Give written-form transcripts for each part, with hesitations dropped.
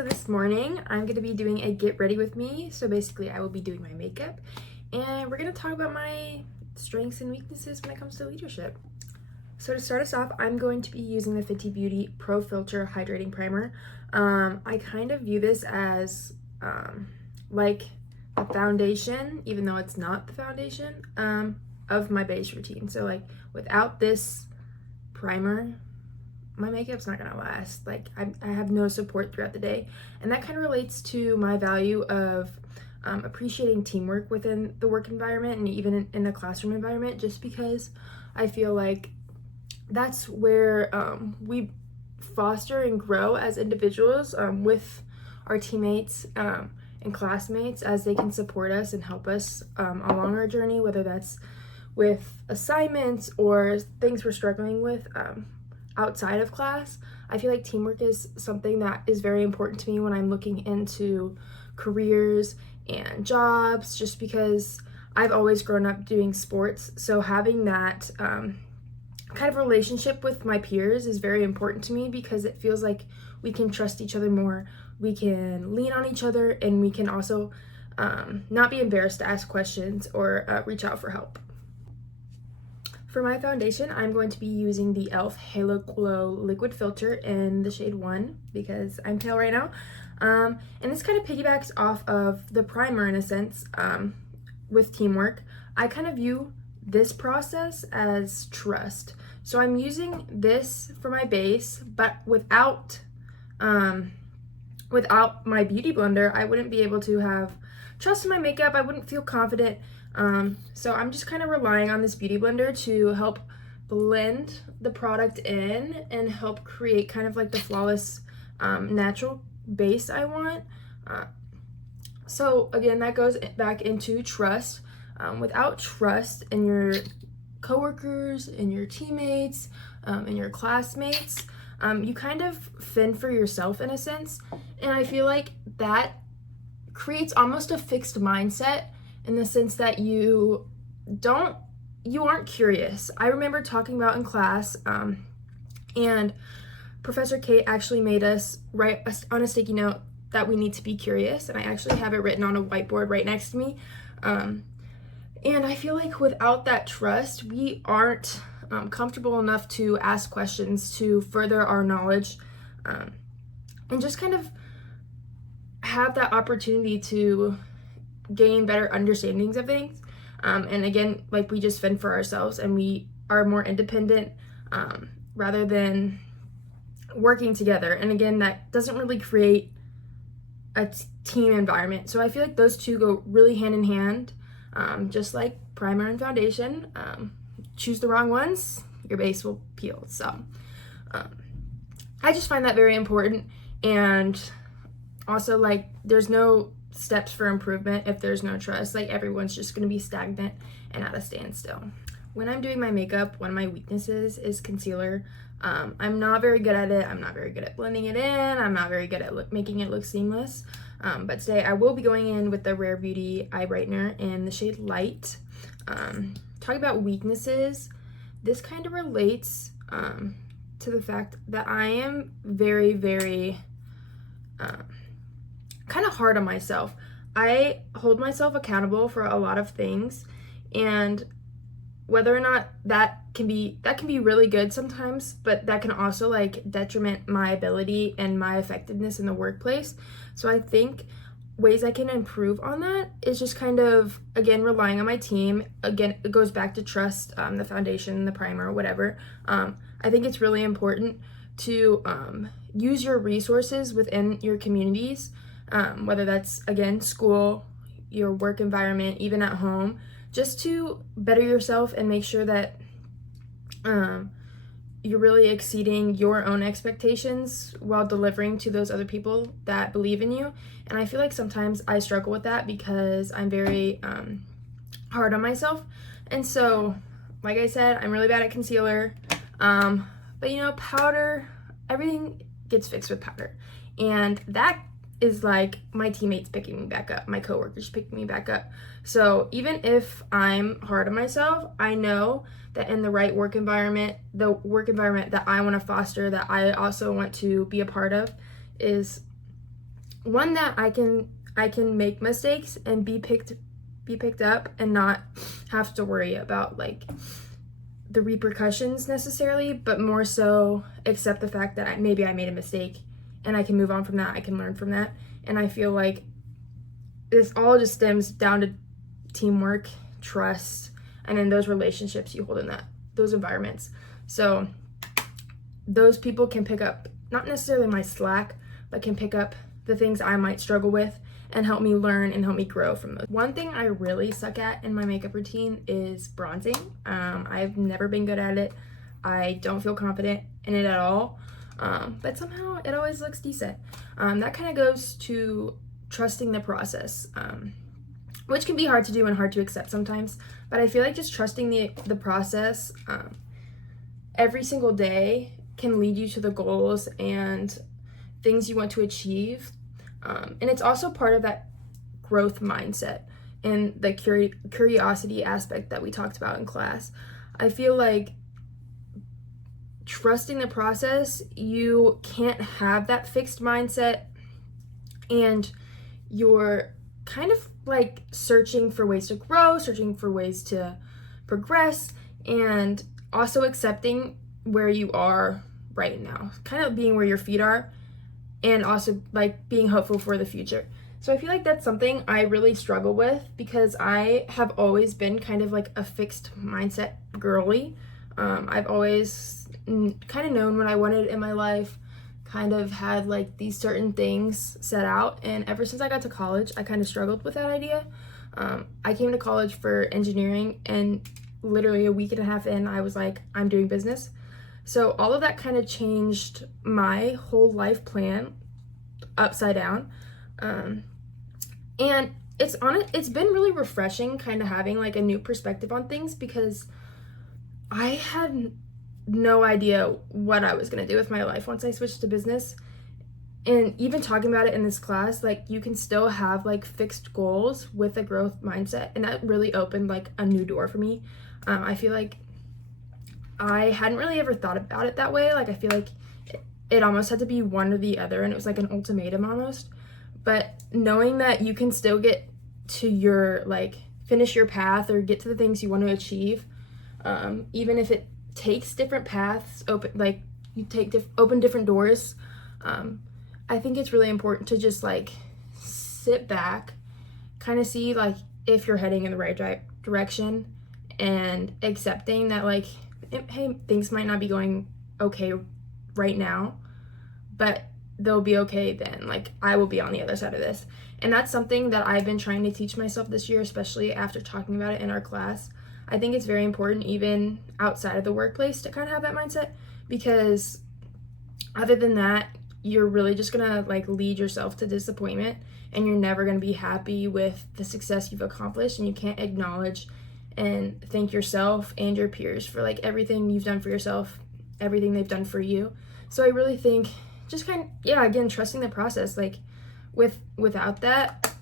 So this morning I'm going to be doing a get ready with me. So basically I will be doing my makeup and we're going to talk about my strengths and weaknesses when it comes to leadership. So to start us off, I'm going to be using the Fenty Beauty Pro Filter Hydrating Primer. I kind of view this as like a foundation, even though it's not the foundation of my base routine. So like without this primer, my makeup's not gonna last. Like I have no support throughout the day, and that kind of relates to my value of appreciating teamwork within the work environment and even in the classroom environment, just because I feel like that's where we foster and grow as individuals with our teammates and classmates, as they can support us and help us along our journey, whether that's with assignments or things we're struggling with outside of class. I feel like teamwork is something that is very important to me when I'm looking into careers and jobs, just because I've always grown up doing sports. So having that kind of relationship with my peers is very important to me, because it feels like we can trust each other more, we can lean on each other, and we can also not be embarrassed to ask questions or reach out for help. For my foundation, I'm going to be using the e.l.f. Halo Glow Liquid Filter in the shade 1, because I'm pale right now. And this kind of piggybacks off of the primer in a sense with teamwork. I kind of view this process as trust. So I'm using this for my base, but without my beauty blender, I wouldn't be able to have trust in my makeup. I wouldn't feel confident. So I'm just kind of relying on this beauty blender to help blend the product in and help create kind of like the flawless natural base I want. So again, that goes back into trust. Without trust in your coworkers, in your teammates, in your classmates, you kind of fend for yourself in a sense. And I feel like that creates almost a fixed mindset, in the sense that you aren't curious. I remember talking about in class, and Professor Kate actually made us write on a sticky note that we need to be curious, and I actually have it written on a whiteboard right next to me. And I feel like without that trust, we aren't comfortable enough to ask questions to further our knowledge, and just kind of have that opportunity to gain better understandings of things. And again, like, we just fend for ourselves and we are more independent rather than working together. And again, that doesn't really create a team environment. So I feel like those two go really hand in hand, just like primer and foundation. Choose the wrong ones, your base will peel. So I just find that very important. And also, like, there's no steps for improvement if there's no trust. Like, everyone's just going to be stagnant and at a standstill. When I'm doing my makeup, one of my weaknesses is concealer. I'm not very good at it. I'm not very good at blending it in. I'm not very good at making it look seamless. But today I will be going in with the Rare Beauty eye brightener in the shade Light. Talking about weaknesses, this kind of relates to the fact that I am very, very kind of hard on myself. I hold myself accountable for a lot of things, and whether or not that can be really good sometimes, but that can also like detriment my ability and my effectiveness in the workplace. So I think ways I can improve on that is just kind of, again, relying on my team. Again, it goes back to trust, the foundation, the primer, whatever. I think it's really important to use your resources within your communities, whether that's, again, school, your work environment, even at home, just to better yourself and make sure that you're really exceeding your own expectations while delivering to those other people that believe in you. And I feel like sometimes I struggle with that because I'm very hard on myself. And so, like I said, I'm really bad at concealer. But, you know, powder, everything gets fixed with powder. And that is like my teammates picking me back up, my coworkers picking me back up. So even if I'm hard on myself, I know that in the right work environment, the work environment that I want to foster, that I also want to be a part of, is one, that I can make mistakes and be picked up and not have to worry about like the repercussions necessarily, but more so accept the fact that maybe I made a mistake and I can move on from that. I can learn from that. And I feel like this all just stems down to teamwork, trust, and then those relationships you hold in those environments. So those people can pick up not necessarily my slack, but can pick up the things I might struggle with and help me learn and help me grow from those. One thing I really suck at in my makeup routine is bronzing. I've never been good at it. I don't feel confident in it at all, but somehow it always looks decent. That kind of goes to trusting the process, which can be hard to do and hard to accept sometimes, but I feel like just trusting the process every single day can lead you to the goals and things you want to achieve. And it's also part of that growth mindset and the curiosity aspect that we talked about in class. I feel like trusting the process, you can't have that fixed mindset and you're kind of like searching for ways to grow, searching for ways to progress, and also accepting where you are right now, kind of being where your feet are, and also like being hopeful for the future. So I feel like that's something I really struggle with because I have always been kind of like a fixed mindset girly. I've always kind of known what I wanted in my life, kind of had like these certain things set out, and ever since I got to college I kind of struggled with that idea. I came to college for engineering, and literally a week and a half in I was like, I'm doing business. So all of that kind of changed my whole life plan upside down. And it's been really refreshing kind of having like a new perspective on things, because I had no idea what I was going to do with my life once I switched to business. And even talking about it in this class, like you can still have like fixed goals with a growth mindset, and that really opened like a new door for me. I feel like I hadn't really ever thought about it that way. Like I feel like it almost had to be one or the other, and it was like an ultimatum almost. But knowing that you can still get to your like finish your path or get to the things you want to achieve, even if it takes different paths, open different doors. I think it's really important to just like sit back, kind of see like if you're heading in the right direction, and accepting that like, hey, things might not be going okay right now, but they'll be okay then. Like I will be on the other side of this. And that's something that I've been trying to teach myself this year, especially after talking about it in our class. I think it's very important even outside of the workplace to kind of have that mindset, because other than that, you're really just gonna like lead yourself to disappointment, and you're never gonna be happy with the success you've accomplished, and you can't acknowledge and thank yourself and your peers for like everything you've done for yourself, everything they've done for you. So I really think just again, trusting the process. Like without that,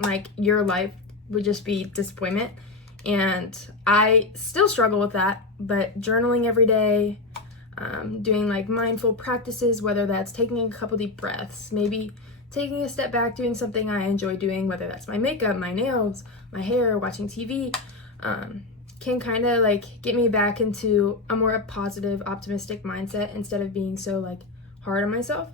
like your life would just be disappointment. And I still struggle with that, but journaling every day, doing like mindful practices, whether that's taking a couple deep breaths, maybe taking a step back, doing something I enjoy doing, whether that's my makeup, my nails, my hair, watching TV, can kind of like get me back into a more positive, optimistic mindset instead of being so like hard on myself.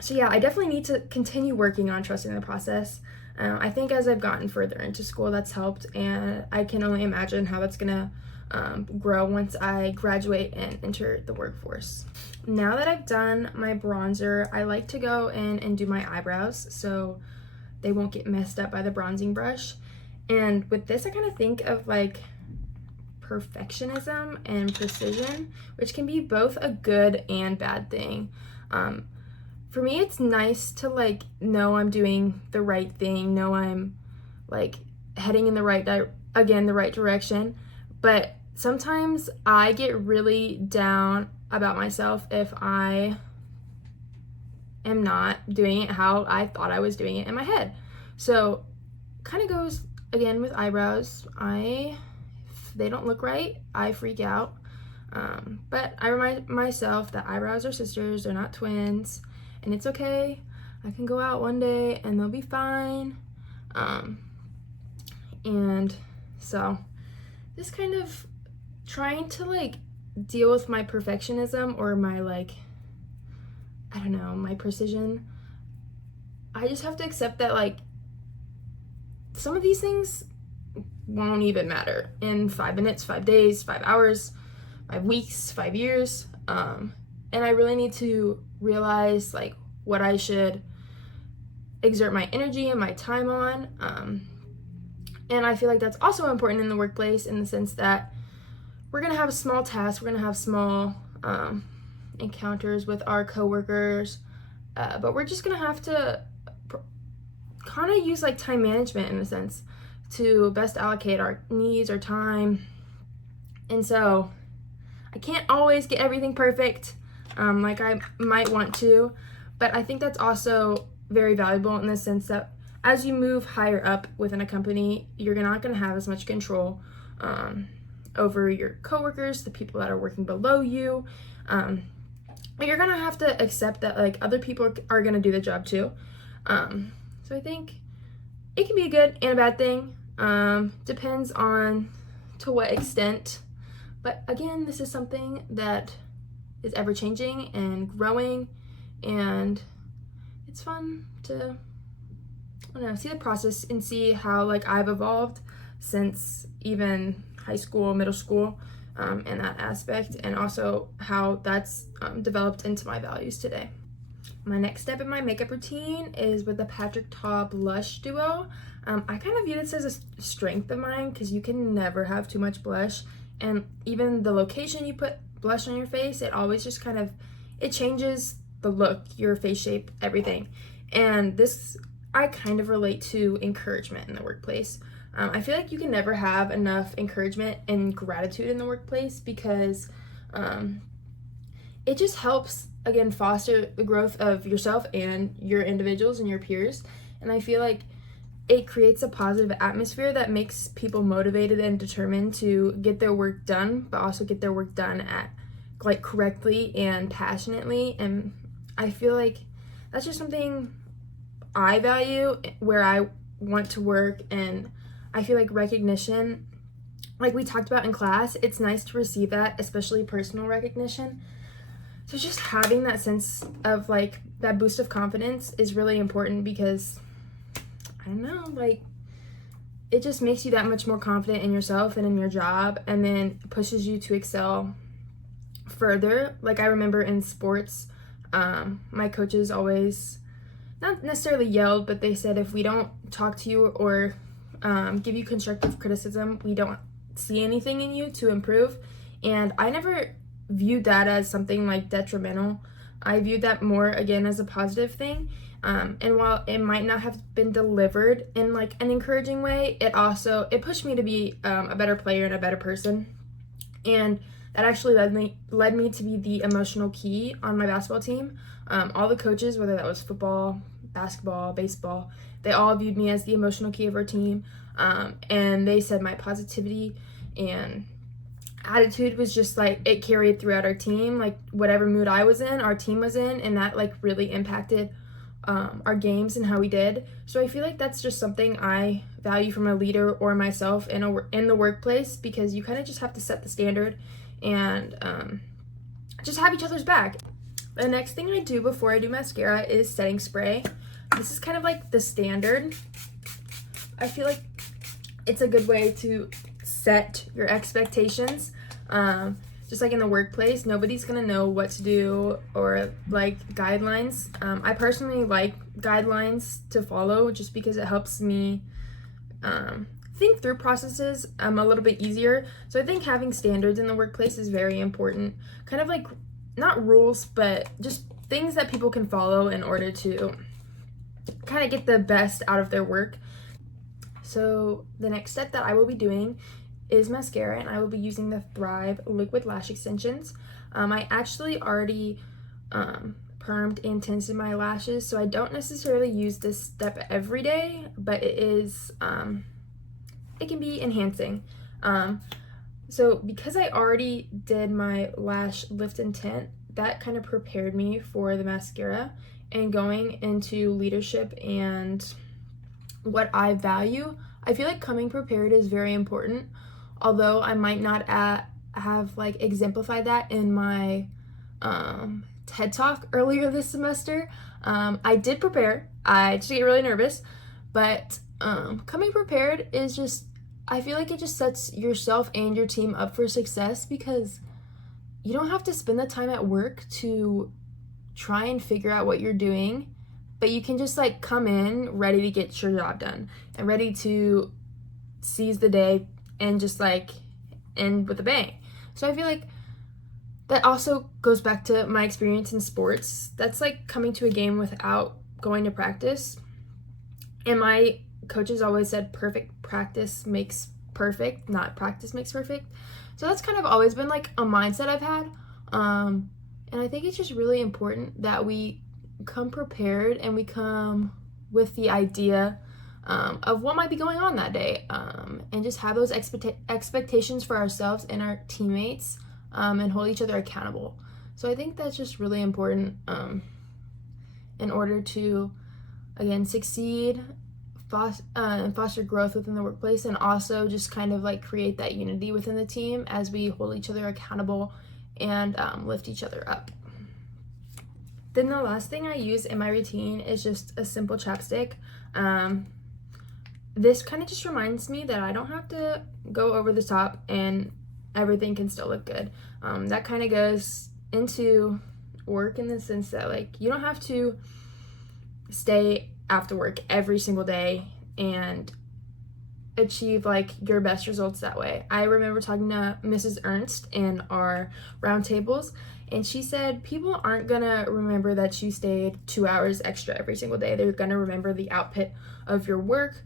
So yeah, I definitely need to continue working on trusting the process. I think as I've gotten further into school, that's helped, and I can only imagine how that's gonna grow once I graduate and enter the workforce. Now that I've done my bronzer, I like to go in and do my eyebrows so they won't get messed up by the bronzing brush. And with this, I kind of think of like perfectionism and precision, which can be both a good and bad thing. For me, it's nice to like know I'm doing the right thing, know I'm like heading in the right direction. But sometimes I get really down about myself if I am not doing it how I thought I was doing it in my head. So kind of goes again with eyebrows. If they don't look right, I freak out. But I remind myself that eyebrows are sisters, they're not twins. and it's okay. I can go out one day and they'll be fine. And so just kind of trying to like deal with my perfectionism or my like, I don't know, my precision. I just have to accept that like some of these things won't even matter in 5 minutes, 5 days, 5 hours, 5 weeks, 5 years. And I really need to realize like what I should exert my energy and my time on. And I feel like that's also important in the workplace in the sense that we're gonna have small tasks, we're gonna have small encounters with our coworkers, but we're just gonna have to kind of use like time management in a sense to best allocate our needs, our time. And so I can't always get everything perfect like I might want to, but I think that's also very valuable in the sense that as you move higher up within a company, you're not going to have as much control over your coworkers, the people that are working below you. But you're going to have to accept that like other people are going to do the job too. So I think it can be a good and a bad thing. Depends on to what extent. But again, this is something that is ever changing and growing, and it's fun to, I don't know, see the process and see how like I've evolved since even high school, middle school, in that aspect, and also how that's developed into my values today. My next step in my makeup routine is with the Patrick Ta Blush Duo. I kind of view this as a strength of mine because you can never have too much blush, and even the location you put blush on your face, it always just kind of, it changes the look, your face shape, everything. And this, I kind of relate to encouragement in the workplace. I feel like you can never have enough encouragement and gratitude in the workplace because it just helps, again, foster the growth of yourself and your individuals and your peers. And I feel like it creates a positive atmosphere that makes people motivated and determined to get their work done, but also get their work done at like correctly and passionately. And I feel like that's just something I value where I want to work. And I feel like recognition, like we talked about in class, it's nice to receive that, especially personal recognition. So just having that sense of like that boost of confidence is really important because I don't know, like it just makes you that much more confident in yourself and in your job, and then pushes you to excel further. Like I remember in sports, my coaches always, not necessarily yelled, but they said if we don't talk to you or give you constructive criticism, we don't see anything in you to improve. And I never viewed that as something like detrimental. I viewed that more again as a positive thing. And while it might not have been delivered in like an encouraging way, it pushed me to be a better player and a better person. And that actually led me to be the emotional key on my basketball team. All the coaches, whether that was football, basketball, baseball, they all viewed me as the emotional key of our team. And they said my positivity and attitude was just like it carried throughout our team. Like whatever mood I was in, our team was in, and that like really impacted our games and how we did. So I feel like that's just something I value from a leader or myself in the workplace, because you kind of just have to set the standard and just have each other's back. The next thing I do before I do mascara is setting spray. This is kind of like the standard. I feel like it's a good way to set your expectations. Just like in the workplace, nobody's gonna know what to do or like guidelines. I personally like guidelines to follow just because it helps me think through processes a little bit easier. So I think having standards in the workplace is very important. Kind of like, not rules, but just things that people can follow in order to kind of get the best out of their work. So the next step that I will be doing is mascara, and I will be using the Thrive Liquid Lash Extensions. I actually already permed and tinted my lashes, so I don't necessarily use this step every day, but it is, it can be enhancing. So because I already did my lash lift and tint, that kind of prepared me for the mascara. and going into leadership and what I value, I feel like coming prepared is very important. Although I might not have like exemplified that in my TED Talk earlier this semester. I did prepare. I just get really nervous, but coming prepared is just, I feel like it just sets yourself and your team up for success, because you don't have to spend the time at work to try and figure out what you're doing, but you can just like come in ready to get your job done and ready to seize the day and just like end with a bang. So I feel like that also goes back to my experience in sports. That's like coming to a game without going to practice. And my coaches always said perfect practice makes perfect, not practice makes perfect. So that's kind of always been like a mindset I've had. And I think it's just really important that we come prepared and we come with the idea of what might be going on that day, and just have those expectations for ourselves and our teammates, and hold each other accountable. So I think that's just really important in order to, again, succeed, and foster growth within the workplace, and also just kind of like create that unity within the team as we hold each other accountable and lift each other up. Then the last thing I use in my routine is just a simple chapstick. This kind of just reminds me that I don't have to go over the top and everything can still look good. That kind of goes into work in the sense that like you don't have to stay after work every single day and achieve like your best results that way. I remember talking to Mrs. Ernst in our roundtables, and she said people aren't gonna remember that you stayed 2 hours extra every single day. They're gonna remember the output of your work,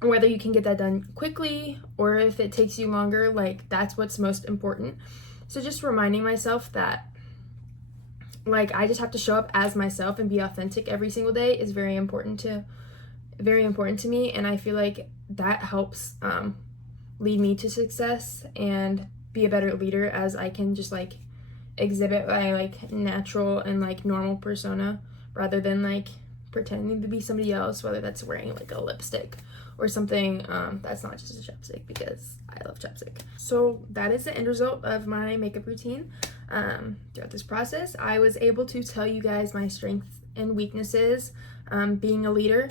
whether you can get that done quickly or if it takes you longer. Like that's what's most important. So just reminding myself that like I just have to show up as myself and be authentic every single day is very important to me, and I feel like that helps lead me to success and be a better leader, as I can just like exhibit my like natural and like normal persona rather than like pretending to be somebody else, whether that's wearing like a lipstick or something that's not just a chapstick, because I love chapstick. So that is the end result of my makeup routine. Throughout this process, I was able to tell you guys my strengths and weaknesses being a leader.